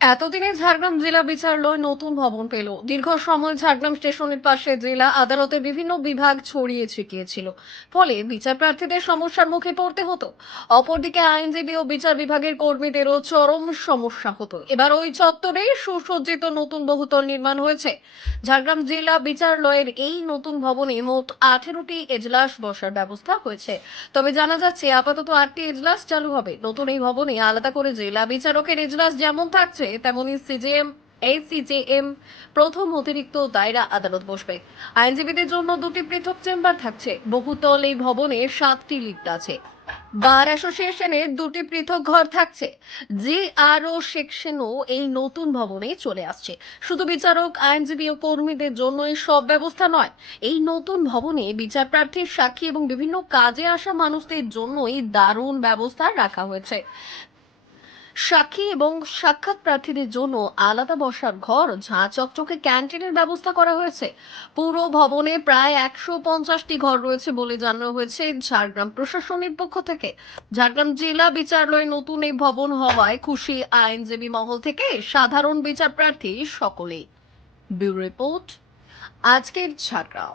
এতদিনে ঝাড়গ্রাম জেলা বিচারালয় নতুন ভবন পেল। দীর্ঘ সময় ঝাড়গ্রাম স্টেশনের পাশে জেলা আদালতের বিভিন্ন বিভাগ ছড়িয়ে ছিটিয়ে ছিল। ফলে বিচার প্রার্থীদের সমস্যার মুখে পড়তে হতো। অপরদিকে আইনজীবী ও বিচার বিভাগের কর্মীদেরও চরম সমস্যা হতো। এবার ওই চত্বরে সুসজ্জিত নতুন বহুতল নির্মাণ হয়েছে। ঝাড়গ্রাম জেলা বিচারালয়ের এই নতুন ভবনে মোট 18টি এজলাস বসার ব্যবস্থা হয়েছে। তবে জানা যাচ্ছে আপাতত 8টি এজলাস চালু হবে। নতুন এই ভবনে আলাদা করে জেলা বিচারকের এজলাস যেমন থাকছে, তেমনি সিজেএম, এসিজেএম, প্রথম অতিরিক্ত দায়রা আদালত বসবে। আইনজীবীদের জন্য দুটি পৃথক চেম্বার থাকছে। বহুতল এই ভবনে 7টি লিফট আছে। বার অ্যাসোসিয়েশনের দুটি পৃথক ঘর থাকছে। জি আরও সেকশনও এই নতুন ভবনে চলে আসছে। শুধু বিচারক, আইনজীবী ও কর্মীদের জন্য এই সব ব্যবস্থা নয়, এই নতুন ভবনে বিচার প্রার্থীর সাক্ষী এবং বিভিন্ন কাজে আসা মানুষদের জন্যই দারুণ ব্যবস্থা রাখা হয়েছে। সাক্ষী এবং সাক্ষাৎ প্রার্থীদের জন্য আলাদা বসার ঘর, ঝাঁ চকচকে ক্যান্টিনের ব্যবস্থা করা হয়েছে। পুরো ভবনে প্রায় 150টি ঘর রয়েছে বলে জানানো হয়েছে ঝাড়গ্রাম প্রশাসনের পক্ষ থেকে। ঝাড়গ্রাম জেলা বিচারালয়ে নতুন এই ভবন হওয়ায় খুশি আইনজীবী মহল থেকে সাধারণ বিচার প্রার্থী সকলেই। ব্যুরো রিপোর্ট, আজকের ঝাড়গ্রাম।